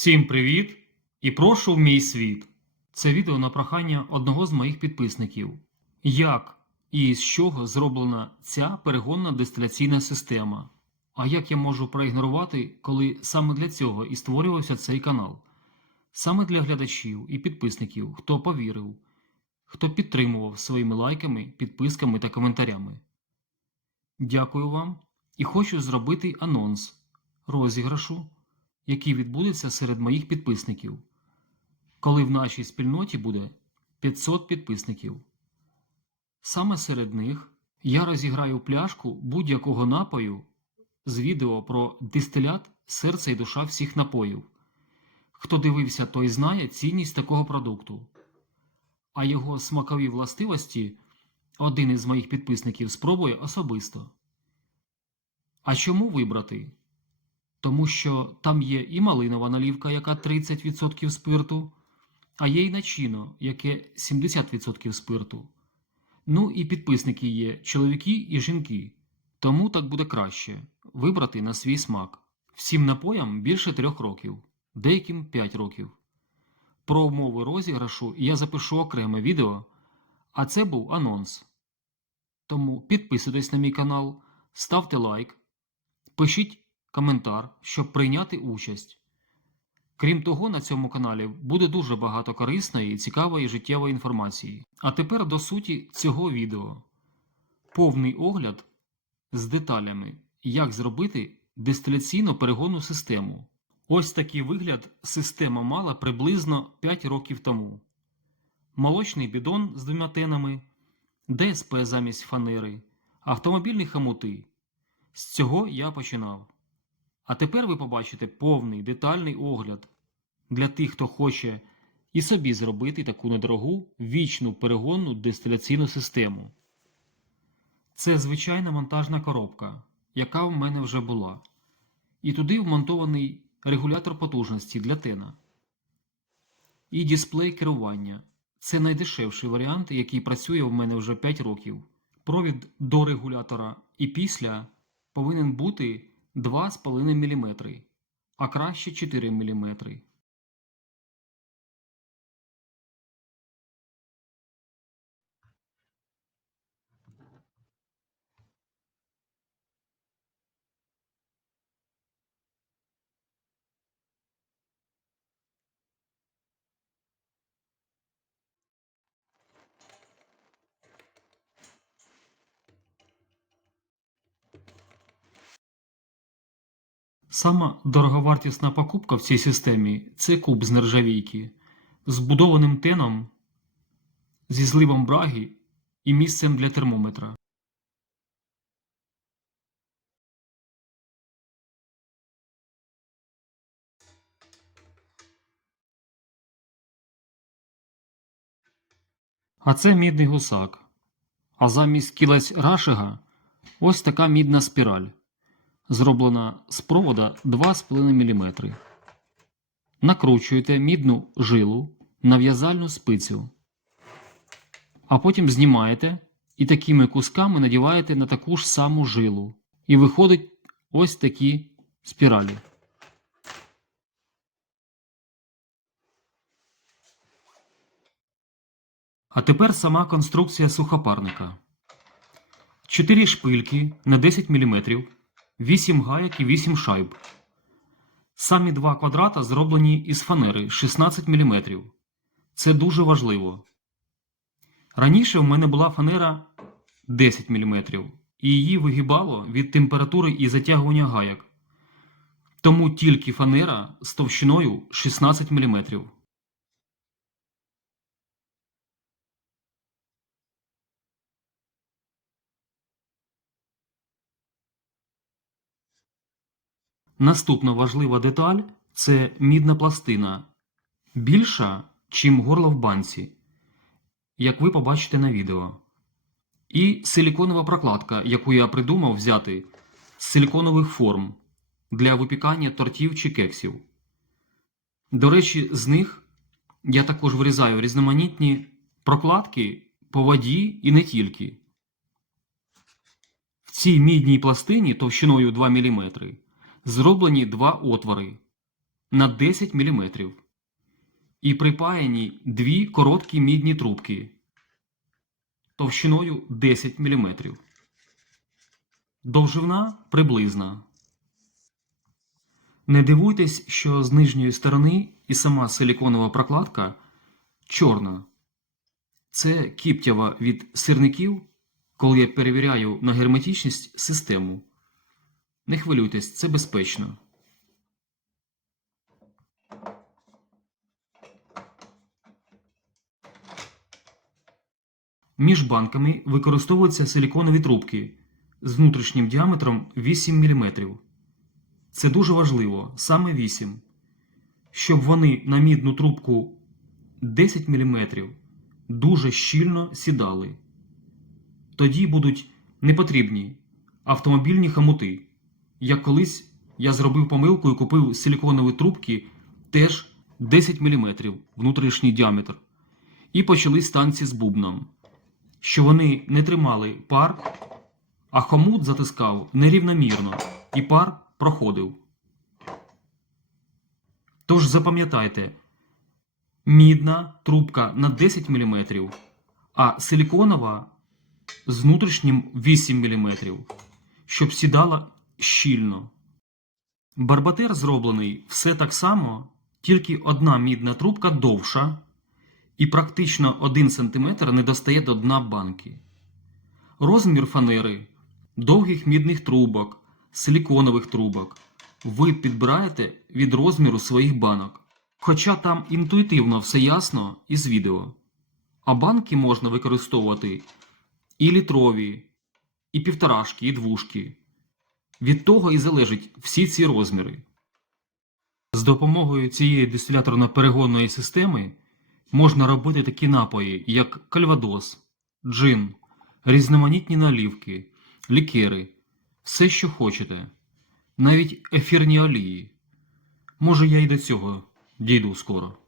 Всім привіт і прошу в мій світ. Це відео на прохання одного з моїх підписників. Як і з чого зроблена ця перегонна дистиляційна система? А як я можу проігнорувати, коли саме для цього і створювався цей канал? Саме для глядачів і підписників, хто повірив, хто підтримував своїми лайками, підписками та коментарями. Дякую вам і хочу зробити анонс розіграшу, який відбудеться серед моїх підписників, коли в нашій спільноті буде 500 підписників. Саме серед них я розіграю пляшку будь-якого напою з відео про дистилят серце і душа всіх напоїв. Хто дивився, той знає цінність такого продукту. А його смакові властивості один із моїх підписників спробує особисто. А чому вибрати? Тому що там є і малинова налівка, яка 30% спирту, а є і начино, яке 70% спирту. Ну і підписники є чоловіки і жінки, тому так буде краще вибрати на свій смак. Всім напоям більше трьох років, деяким 5 років. Про умови розіграшу я запишу окреме відео, а це був анонс. Тому підписуйтесь на мій канал, ставте лайк, пишіть коментар, щоб прийняти участь. Крім того, на цьому каналі буде дуже багато корисної і цікавої життєвої інформації. А тепер до суті цього відео. Повний огляд з деталями, як зробити дистиляційно перегонну систему. Ось такий вигляд система мала приблизно 5 років тому. Молочний бідон з двома тенами, ДСП замість фанери, автомобільні хамути. З цього я починав. А тепер ви побачите повний детальний огляд для тих, хто хоче і собі зробити таку недорогу вічну перегонну дистиляційну систему. Це звичайна монтажна коробка, яка в мене вже була. І туди вмонтований регулятор потужності для тена. І дисплей керування. Це найдешевший варіант, який працює в мене вже 5 років. Провід до регулятора і після повинен бути 2,5 мм, а краще 4 мм. Сама дороговартісна покупка в цій системі це куб з нержавійки, з будованим теном, зі зливом браги і місцем для термометра. А це мідний гусак. А замість кілець рашига ось така мідна спіраль зроблена з провода 2,5 мм. Накручуєте мідну жилу на в'язальну спицю, а потім знімаєте і такими кусками надіваєте на таку ж саму жилу. І виходить ось такі спіралі. А тепер сама конструкція сухопарника. 4 шпильки на 10 мм 8 гаяк і 8 шайб. Самі два квадрата зроблені із фанери 16 мм. Це дуже важливо. Раніше в мене була фанера 10 мм, і її вигибало від температури і затягування гаяк. Тому тільки фанера з товщиною 16 мм. Наступна важлива деталь це мідна пластина. Більша, чим горло в банці, як ви побачите на відео. І силіконова прокладка, яку я придумав взяти з силіконових форм для випікання тортів чи кексів. До речі, з них я також вирізаю різноманітні прокладки по воді і не тільки. В цій мідній пластині товщиною 2 мм зроблені два отвори. на 10 мм. І припаяні дві короткі мідні трубки товщиною 10 мм. Довжина приблизна. Не дивуйтесь, що з нижньої сторони і сама силіконова прокладка чорна. Це кіптява від сирників, коли я перевіряю на герметичність систему. Не хвилюйтесь, це безпечно. Між банками використовуються силіконові трубки з внутрішнім діаметром 8 мм. Це дуже важливо, саме 8. Щоб вони на мідну трубку 10 мм дуже щільно сідали. Тоді будуть непотрібні автомобільні хомути. Як колись я зробив помилку і купив силіконові трубки теж 10 мм внутрішній діаметр. І почались танці з бубном, що вони не тримали пар, а хомут затискав нерівномірно, і пар проходив. Тож запам'ятайте, мідна трубка на 10 мм, а силіконова з внутрішнім 8 мм, щоб сідала щільно. Барбатер зроблений все так само, тільки одна мідна трубка довша і практично 1 см не достає до дна банки. Розмір фанери, довгих мідних трубок, силіконових трубок ви підбираєте від розміру своїх банок. Хоча там інтуїтивно все ясно із відео. А банки можна використовувати і літрові, і півторашки, і двушки. Від того і залежать всі ці розміри. З допомогою цієї дистиляторно-перегонної системи можна робити такі напої, як кальвадос, джин, різноманітні налівки, лікери, все, що хочете, навіть ефірні олії. Може, я й до цього дійду скоро,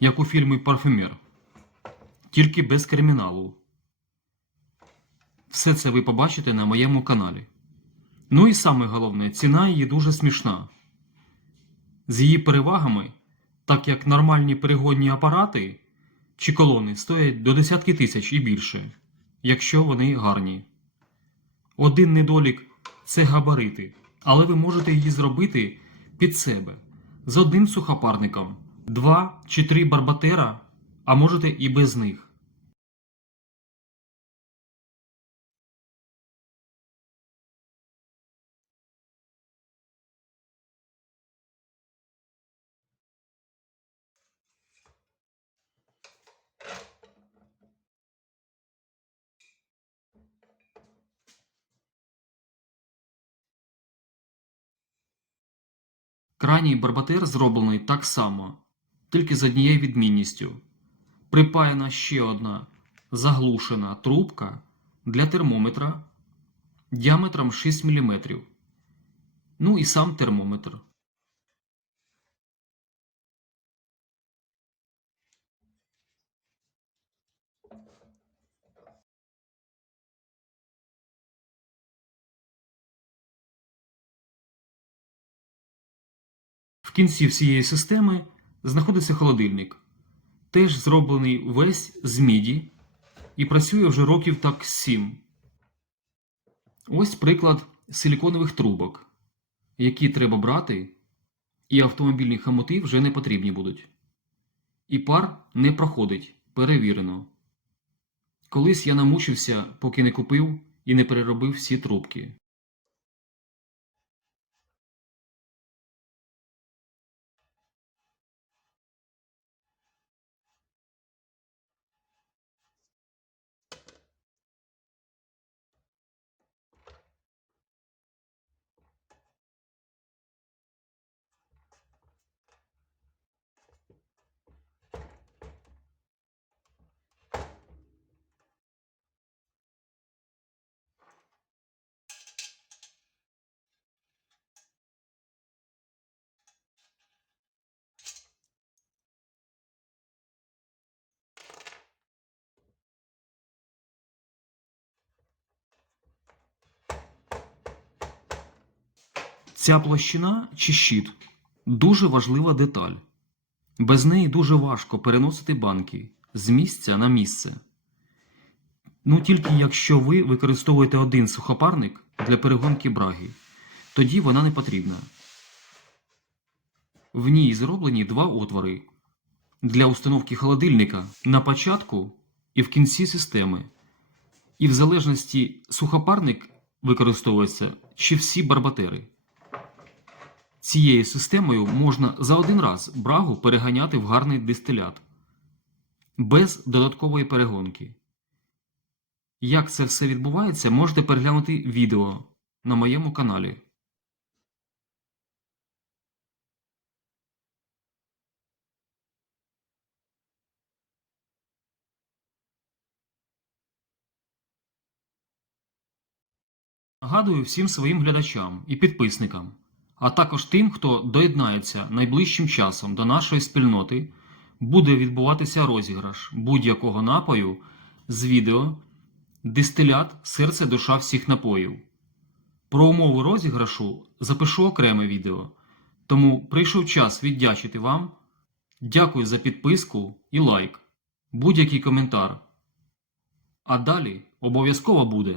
як у фільмі Парфюмер, тільки без криміналу. Все це ви побачите на моєму каналі. Ну і саме головне, ціна її дуже смішна. З її перевагами, так як нормальні перегонні апарати чи колони стоять до десятки тисяч і більше, якщо вони гарні. Один недолік це габарити, але ви можете її зробити під себе з одним сухопарником, два чи три барбатера, а можете і без них. Крайній барбатир зроблений так само, тільки з однією відмінністю. Припаяна ще одна заглушена трубка для термометра діаметром 6 мм. Ну і сам термометр. В кінці всієї системи знаходиться холодильник, теж зроблений весь з міді і працює вже років так 7. Ось приклад силіконових трубок, які треба брати, і автомобільні хомути вже не потрібні будуть. І пар не проходить, перевірено. Колись я намучився, поки не купив і не переробив всі трубки. Ця площина чи щит Дуже важлива деталь. Без неї дуже важко переносити банки з місця на місце. Ну тільки якщо ви використовуєте один сухопарник для перегонки браги, тоді вона не потрібна. В ній зроблені два отвори для установки холодильника на початку і в кінці системи. І в залежності сухопарник використовується чи всі барбатери. Цією системою можна за один раз брагу переганяти в гарний дистилят без додаткової перегонки. Як це все відбувається, можете переглянути відео на моєму каналі. Нагадую всім своїм глядачам і підписникам, а також тим, хто доєднається найближчим часом до нашої спільноти, буде відбуватися розіграш будь-якого напою з відео Дистилят серце душа всіх напоїв. Про умови розіграшу запишу окреме відео, тому прийшов час віддячити вам. Дякую за підписку і лайк, будь-який коментар. А далі обов'язково буде.